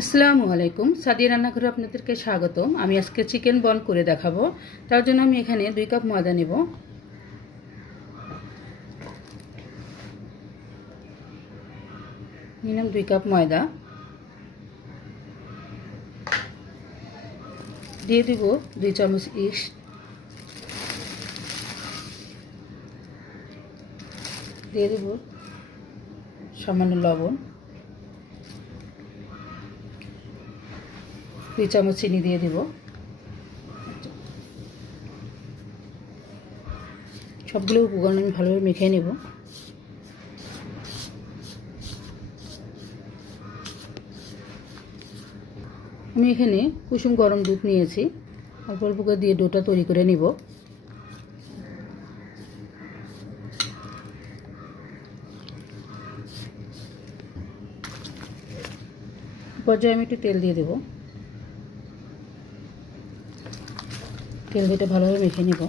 আসসালামু আলাইকুম। সাদিয়া রান্নাঘরে আপনাদেরকে স্বাগতম। আমি আজকে চিকেন বন করে দেখাবো। তার জন্য আমি এখানে 2 কাপ ময়দা নেব। নিলাম 2 কাপ ময়দা। দিয়ে দিব 2 চামচ ইস্ট। দিয়ে দিব সামান্য লবণ। 2 চামচ চিনি দিয়ে দিব। সবগুলো উপকরণ আমি ভালোভাবে মেখে নেব। আমি এখানে কুসুম গরম দুধ নিয়েছি। অল্প অল্প করে দিয়ে ডোটা তৈরি করে নিব। পর্যায়ে আমি একটু তেল দিয়ে দেব। তেল দিয়ে ভালোভাবে মেখে নেব।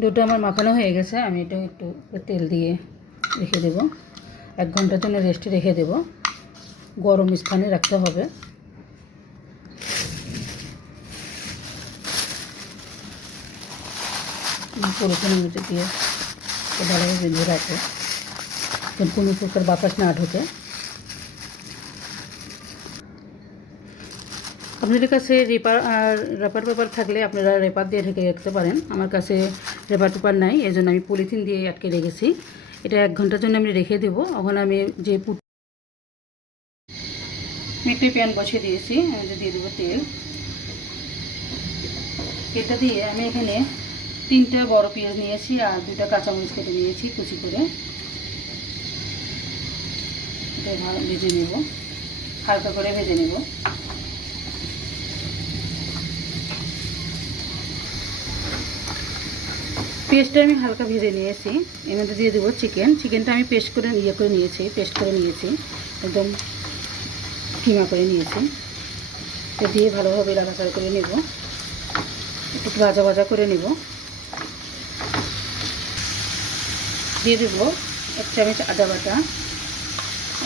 ডোটা আমার মাখানো হয়ে গেছে। আমি এটা একটু তেল দিয়ে রেখে দেব। 1 ঘন্টার জন্য রেস্টে রেখে দেব। গরম স্থানে রাখতে হবে। পরিচ্ছন্ন মধ্যে দিয়ে ভালোভাবে বেঁধে রাখো, যেন কোনো প্রকার বাতাস না ঢোকে। আপনাদের কাছে রেপার পেপার থাকলে আপনারা রেপার দিয়ে ঢেকে রাখতে পারেন। আমার কাছে রেপার পেপার নাই, এই জন্য আমি পলিথিন দিয়ে আটকে রেখেছি। এটা 1 ঘন্টার জন্য আমি রেখে দেবো। ওখানে আমি যে একটি প্যান বসিয়ে দিয়েছি। আমি দিয়ে দেবো তেল। তেলটা দিয়ে আমি এখানে 3টা বড় পেঁয়াজ নিয়েছি আর 2টা কাঁচামরিচ কেটে নিয়েছি কুচি করে। এটা ভালো ভেজে নেব, হালকা করে ভেজে নেব। পেস্টটা আমি হালকা ভেজে নিয়েছি। এর মধ্যে দিয়ে দেবো চিকেনটা আমি পেস্ট করে নিয়েছি, একদম কিমা করে নিয়েছি। এটা দিয়ে ভালোভাবে নাড়াচাড়া করে নেব, একটু ভাজা ভাজা করে নেব। দিয়ে দেবো 1 চামচ আদা বাটা,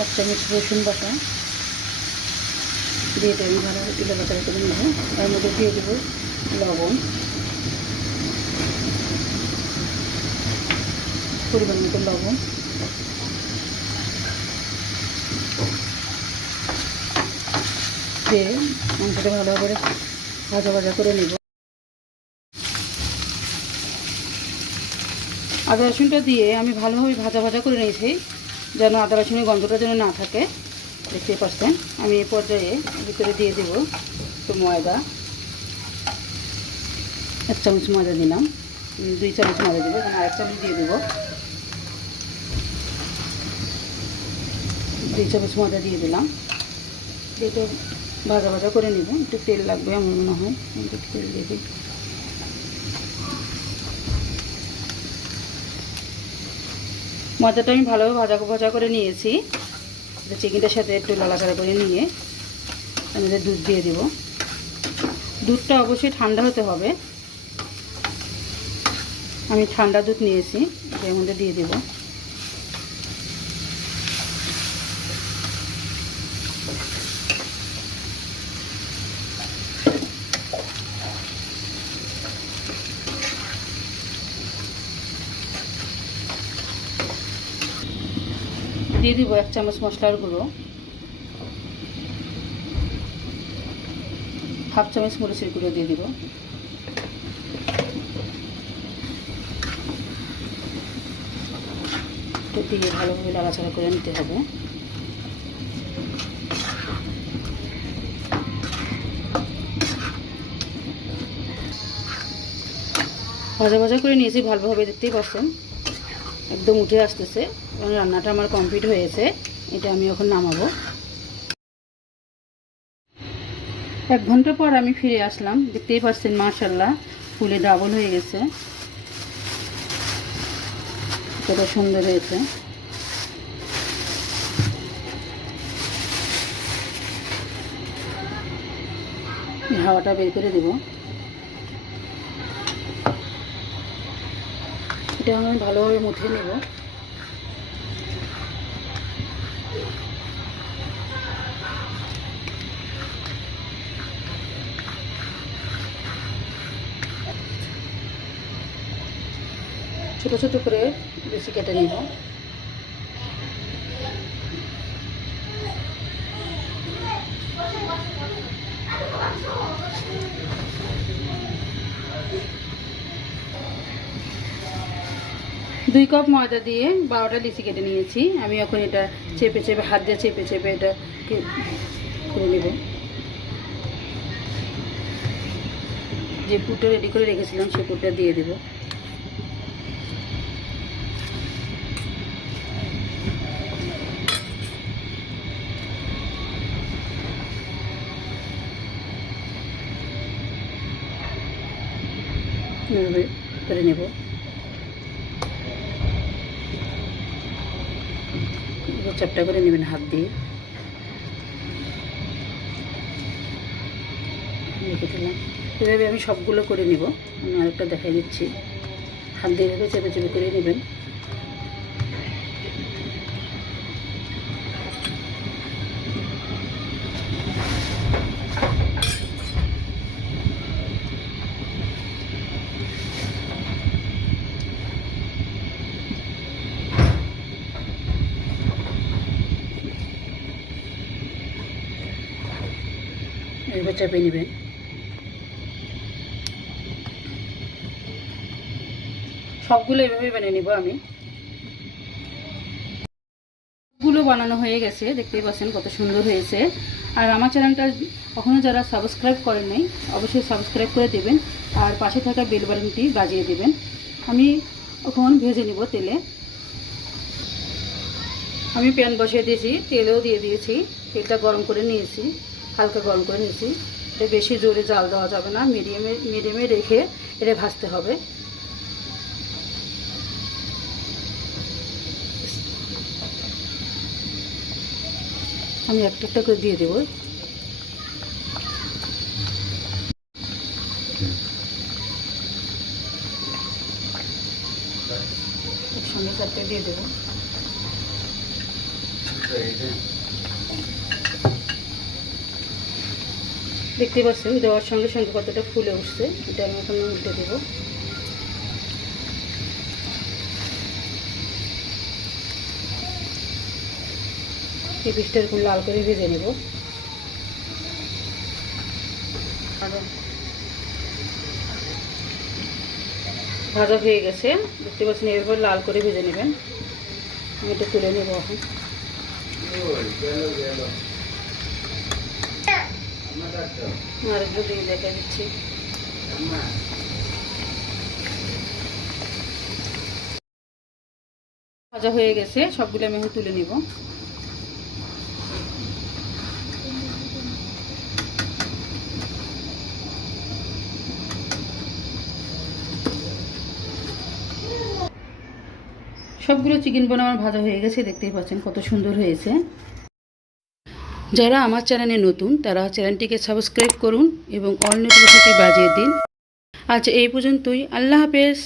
1 চামচ রসুন বাটা দিয়ে আমি ভালোভাবে নাড়াচাড়া করে নেব। তার মধ্যে দিয়ে দেবো লবণ, পরিমাণ মতো লবণ। দিয়ে মাংসটা ভালোভাবে ভাজা ভাজা করে নেব। আদা রসুনটা দিয়ে আমি ভালোভাবে ভাজা ভাজা করে নিয়েছি, যেন আদা রসুনের গন্ধটা যেন না থাকে। দেখতে পাচ্ছেন। আমি এই পর্যায়ে ভিতরে দিয়ে দেবো একটু ময়দা। 1 চামচ ময়দা দিলাম, 2 চামচ ময়দা দেবো, এখানে 1 চামচ দিয়ে দেবো। 2 চামচ ময়দা দিয়ে দিলাম। দিয়ে ভাজা ভাজা করে নেব। একটু তেল লাগবে আমার মনে হয়, একটু তেল দিয়ে দিই। ময়দাটা আমি ভালোভাবে ভাজা করে নিয়েছি। চিকেনটার সাথে একটু নাড়াচাড়া করে নিয়ে আমি দুধ দিয়ে দেব। দুধটা অবশ্যই ঠান্ডা হতে হবে। আমি ঠান্ডা দুধ নিয়েছি, এর মধ্যে দিয়ে দেব। দিয়ে দিব 1 চামচ মশলার গুঁড়ো, 1/2 চামচ মরিচের গুঁড়ো দিয়ে দিব। দিয়ে ভালোভাবে নাড়াচাড়া করে নিতে হবে। ভাজা ভাজা করে নিয়েছি ভালোভাবে, দেখতেই পাচ্ছেন একদম উঠে আসতেছে। এবং রান্নাটা আমার কমপ্লিট হয়েছে। এটা আমি এখন নামাবো। 1 ঘন্টা পর আমি ফিরে আসলাম। দেখতেই পাচ্ছেন মাশাআল্লাহ ফুলে ডাবল হয়ে গেছে, কত সুন্দর হয়েছে। হাওয়াটা বের করে দেব। এটা আমি ভালোভাবে মুঠে নেব। ছোটো ছোটো করে বেশি কেটে নিব। দুই কাপ ময়দা দিয়ে 12টা লিচি কেটে নিয়েছি। আমি এখন এটা চেপে চেপে হাত দিয়ে চেপে চেপে এটা করে নেব। যে পুরটা রেডি করে রেখেছিলাম সে পুরটা দিয়ে দেব। এভাবে করে নেব। চাপটা করে নেবেন হাত দিয়ে। রেখে দিলাম। এভাবে আমি সবগুলো করে নেব। আমি আরেকটা দেখাই দিচ্ছি। হাত দিয়ে এভাবে চেপে চেপে করে নেবেন। এভাবে চেপে নেবেন। সবগুলো এভাবে বানিয়ে নিব। আমি সবগুলো বানানো হয়ে গেছে, দেখতেই পাচ্ছেন কত সুন্দর হয়েছে। আর আমার চ্যানেলটা এখনও যারা সাবস্ক্রাইব করেন নাই অবশ্যই সাবস্ক্রাইব করে দেবেন, আর পাশে থাকা বেল বাটনটি বাজিয়ে দেবেন। আমি এখন ভেজে নিব তেলে। আমি প্যান বসিয়ে দিয়েছি, তেলও দিয়ে দিয়েছি। তেলটা গরম করে নিয়েছি, হালকা গরম করে নিয়েছি। এটা বেশি জোরে জাল দেওয়া যাবে না, মিডিয়ামে রেখে এটা ভাজতে হবে। আমি একটা একটা করে দিয়ে দেবো। একসঙ্গে চারটে দিয়ে দেবো। দেখতে পাচ্ছেন দেওয়ার সঙ্গে সঙ্গে কতটা ফুলে উঠছে। এটা আমি এখন উল্টে দেবো। এই পিসটা এরকম লাল করে ভেজে নেব। ভাজা হয়ে গেছে, দেখতে পাচ্ছেন। এরপর লাল করে ভেজে নেবেন। আমি এটা তুলে নেব এখন। আর একটু দিয়ে দেখা দিচ্ছি। ভাজা হয়ে গেছে, সবগুলো আমি এখন তুলে নেব। সবগুলো চিকেন বোনা আমার ভাজা হয়ে গেছে, দেখতেই পাচ্ছেন কত সুন্দর হয়েছে। যারা আমার চ্যানেলে নতুন তারা চ্যানেলটিকে সাবস্ক্রাইব করুন এবং অল নোটিফিকেশনটি বাজিয়ে দিন। আজ এই পর্যন্তই। আল্লাহ হাফেজ।